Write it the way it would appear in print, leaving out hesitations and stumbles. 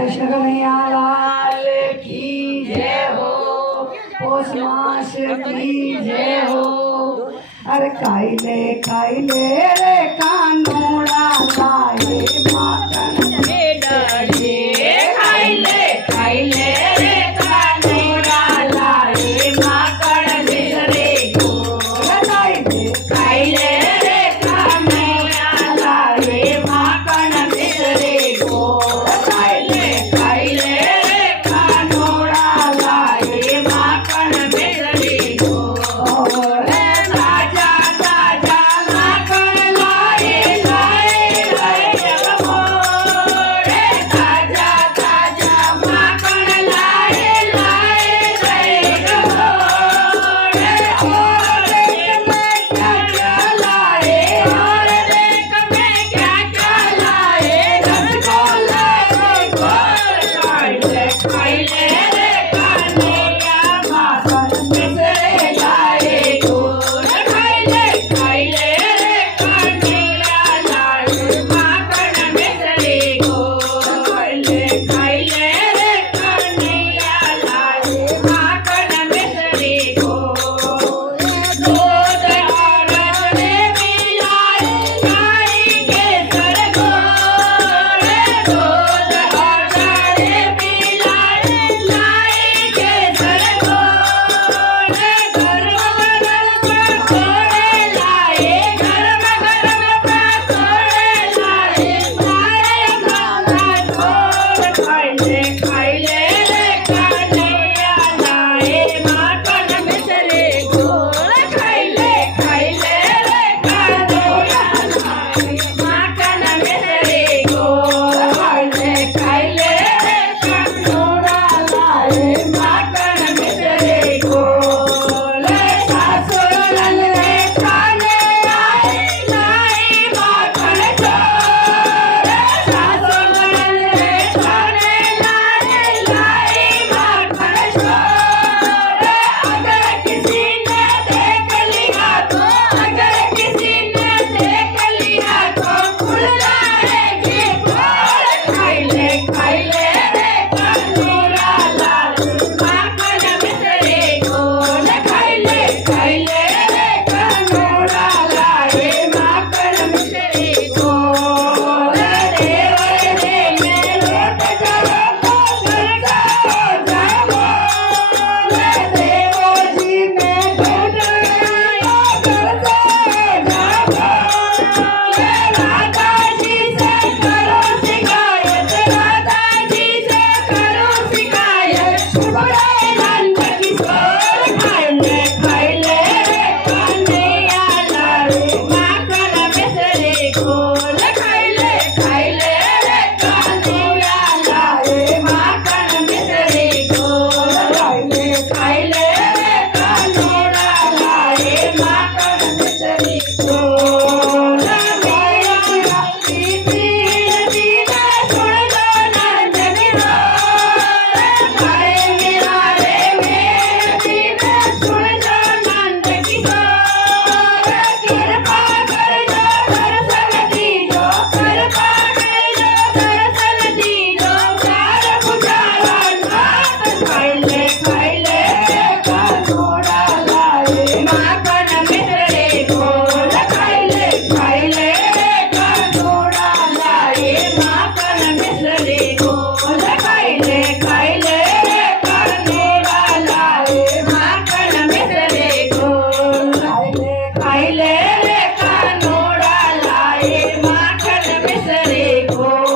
लाल की जय हो, पौष मास की जय हो। अरे खाइले खाइले रे कानोड़ा लाए माखन के डरिए, खाइले खाइले रे कानोड़ा लाए माखन मिसरी गोर। खाइले खाइले रे कानोड़ा लाए माखन मिसरी गोर। खाइले खाइले रे कानोड़ा लाए माखन मिसरी गोर। ताजा ताजा माखन लाए लाए लाए मोर। ताजा ताजा माखन लाए लाए लाए मोर। और देख मैं क्या क्या लाए, और देख मैं क्या क्या लाए। रसगुल्ला गोर खाइले खाइले रे कानोड़ा माखन मिसरी लाए गोर। खाइले खाइले रे कानोड़ा लाए माखन मिसरी गोर। खाइले खाइले रे कानोड़ा लाए माखन मिसरी गोर। दूध और जलेबी लाए लाए केसर गोर। दूध और जलेबी लाए लाए केसर गोर। गरम गरम पकोड़े लाए, गरम गरम पकोड़े लाए मारे गंगा गोर। खाइले खाइले रे कानोड़ा लाए माखन मिसरी गोर। खाइले खाइले रे कानोड़ा लाए माखन मिसरी गोर। खाइले खाइले रे कानोड़ा लाए माखन मिसरी गोर। सासुरन रे खाने आए लाए माखन चोर। सासुरन रे खाने लाए लाए माखन चोर। अगर किसी ने देख लिया तो, अगर किसी ने देख लिया तो खुल जाएगी पोल। खाइले खाइले